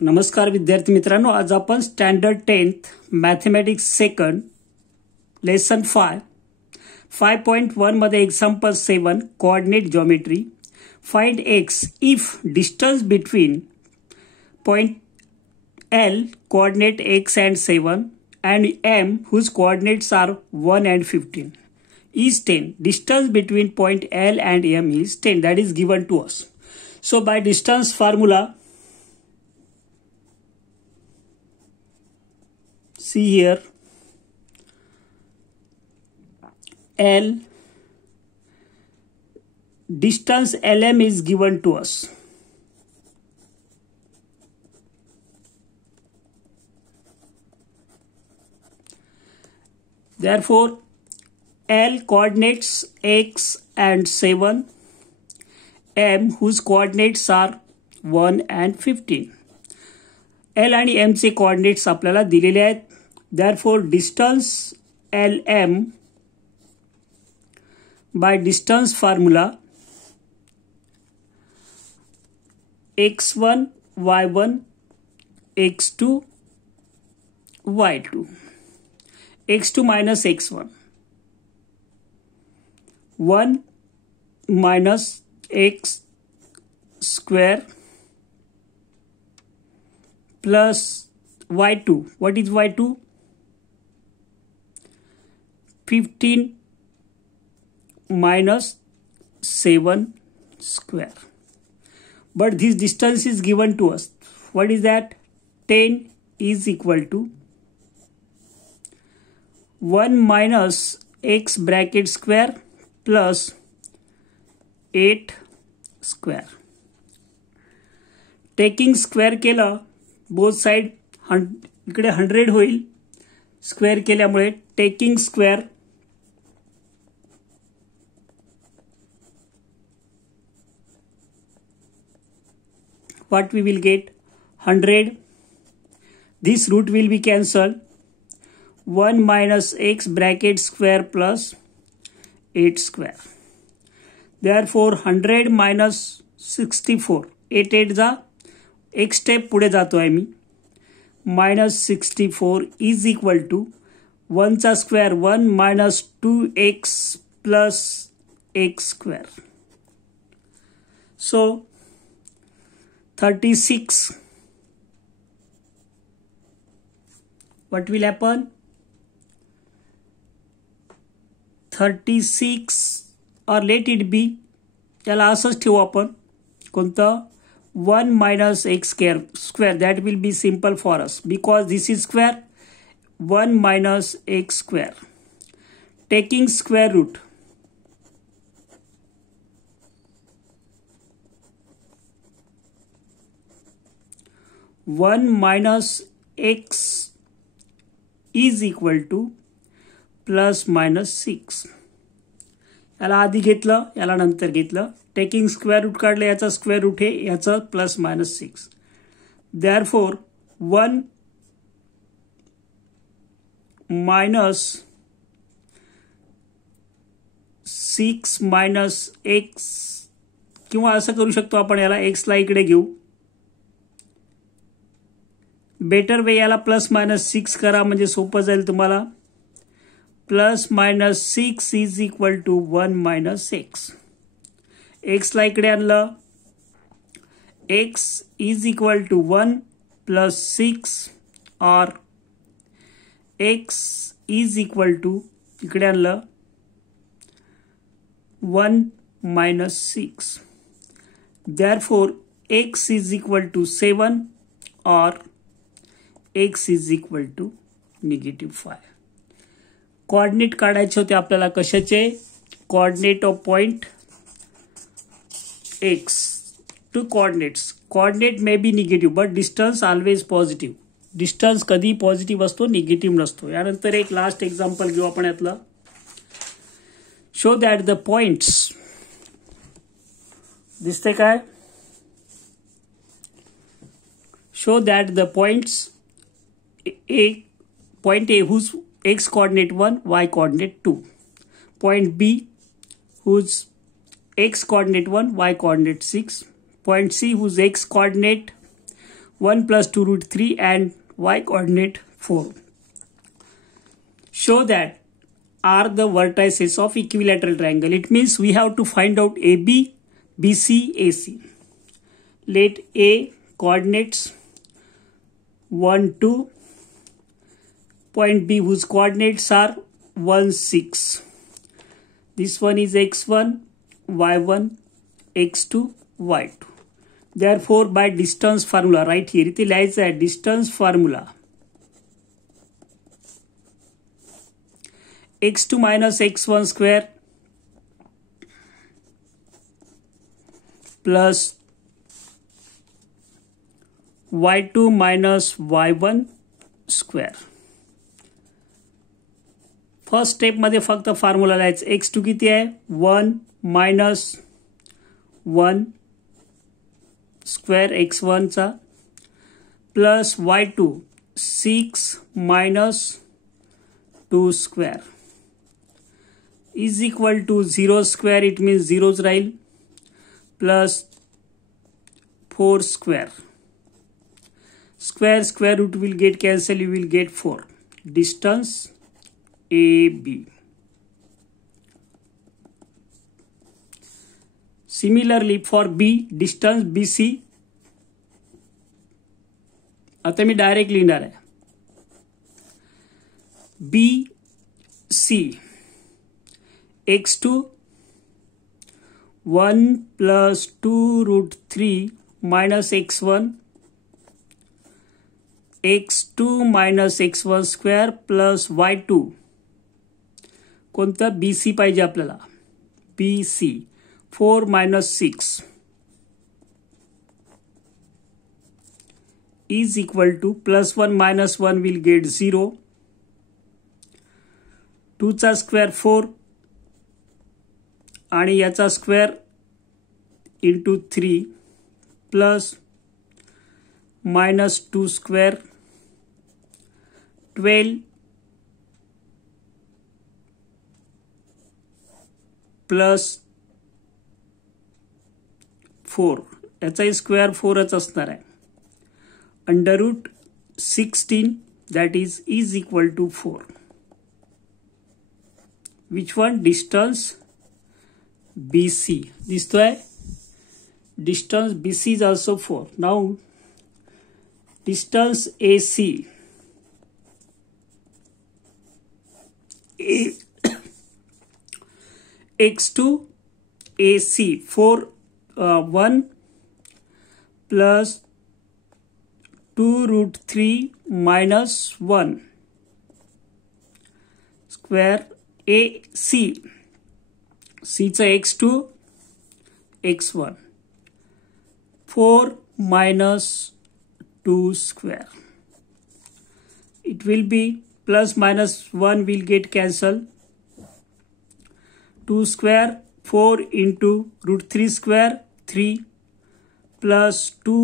नमस्कार विद्यार्थी मित्रांनो, आज आपण standard 10th mathematics second lesson 5.1 मध्ये example 7 coordinate geometry find x if distance between point L coordinate x and 7 and M whose coordinates are 1 and 15 is 10. Distance between point L and M is 10. That is given to us. So by distance formula, see here, L distance LM is given to us. Therefore, L coordinates x and 7, M whose coordinates are 1 and 15. L आणि M चे coordinates आपल्याला दिलेले आहेत. Therefore, distance LM by distance formula x1 y1 x2 y2 x2 minus x1 1 minus x square plus y2. What is y2? 15 minus 7 square. But this distance is given to us. What is that? 10 is equal to 1 minus x bracket square plus 8 square. Taking square केला, both side इकडे 100 होईल. Square केल्यामुळे taking square what we will get 100. This root will be cancelled. 1 minus x bracket square plus 8 square. Therefore 100 minus 64. 8 8 जा, एक step पुढे जातोय मी. minus 64 is equal to 1 चा square 1 minus 2x plus x square. So 36. What will happen? 36 or let it be, त्याला असंच ठेवू आपण. कोणतं? 1 minus x square. That will be simple for us because this is square. 1 minus x square. Taking square root. One minus x is equal to plus minus 6. याला आधी घेतलं, याला नंतर घेतलं. टेकिंग स्क्वेअर रूट काढले, याचा स्क्वेअर रूट आहे, याचा plus minus 6. Therefore 1 minus 6 minus x, किंवा असं करू शकतो आपण, याला x ला इकडे घेऊ. बेटर वे, याला प्लस मायनस 6 करा म्हणजे सोपं जाईल तुम्हाला. Plus minus 6 is equal to 1 minus x. x ला इकडे आणलं. x is equal to 1 plus 6 or x is equal to इकडे आणलं 1 minus 6. Therefore x is equal to 7 or x is equal to -5. Coordinate काढायचे होते आपल्याला. कशाचे? Coordinate of point x. Two coordinates. Coordinate may be negative but distance always positive. Distance कधी positive असतो, negative नसतो. यानंतर एक लास्ट एक्झाम्पल घेऊ आपण यातलं. शो दॅट द पॉइंट्स, दिसते काय? Show that the points point A whose x coordinate 1, y coordinate 2. Point B whose x coordinate 1, y coordinate 6. Point C whose x coordinate 1 plus 2 root 3 and y coordinate 4. Show that are the vertices of equilateral triangle. It means we have to find out AB, BC, AC. Let A coordinates 1, 2. Point B whose coordinates are 1, 6. This one is x1, y1, x2, y2. Therefore, by distance formula, right here, it lies a distance formula. x2 minus x1 square plus y2 minus y1 square. First step मध्ये फक्त formula लिहायचं. x2 किती आहे 1 minus 1 square x1 चा plus y2 6 minus 2 square is equal to 0 square. It means zeros Raheel plus 4 square. Square root will get cancelled. You will get 4. Distance AB. Similarly for B, distance BC. आता मी direct लिहिणार आहे. BC x2 1 plus 2 root 3 minus x1 x2 minus x1 square plus y2. कोणता BC पाहिजे आपल्याला. BC 4 minus 6 is equal to plus 1 minus 1 will get 0. 2 चा square 4 आणि याचा square into 3 plus minus 2 square 12 plus 4 याचा स्क्वेअर 4च असणार आहे. Under root 16 that is equal to 4. Which one? Distance BC. दिसतोय distance BC is also 4. Now distance AC. x2 AC 4 1 plus 2 root 3 minus 1 square AC. C चा x2 x1 4 minus 2 square. It will be plus minus 1 will get cancelled. 2 square 4 into root 3 square 3 plus 2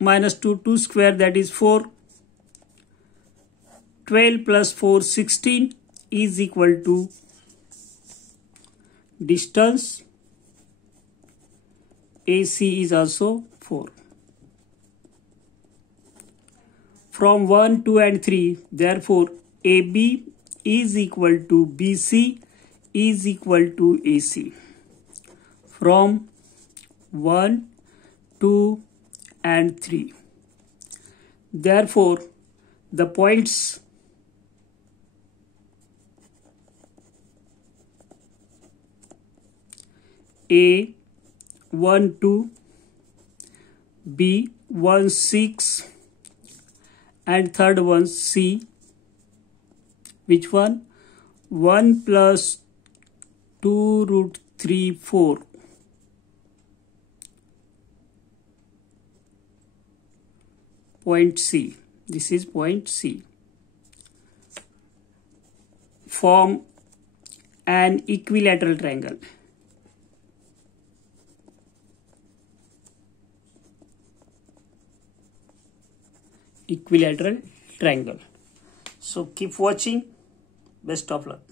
minus 2 square that is 4. 12 plus 4 16 is equal to distance AC is also 4. From 1, 2 and 3, therefore AB is equal to BC is equal to AC. From 1, 2 and 3. Therefore, the points A 1, 2, B 1, 6 and third one C. Which one? 1 plus 2 root 3 4 point C. This is point C. Form an equilateral triangle. Equilateral triangle. So keep watching. Best of luck.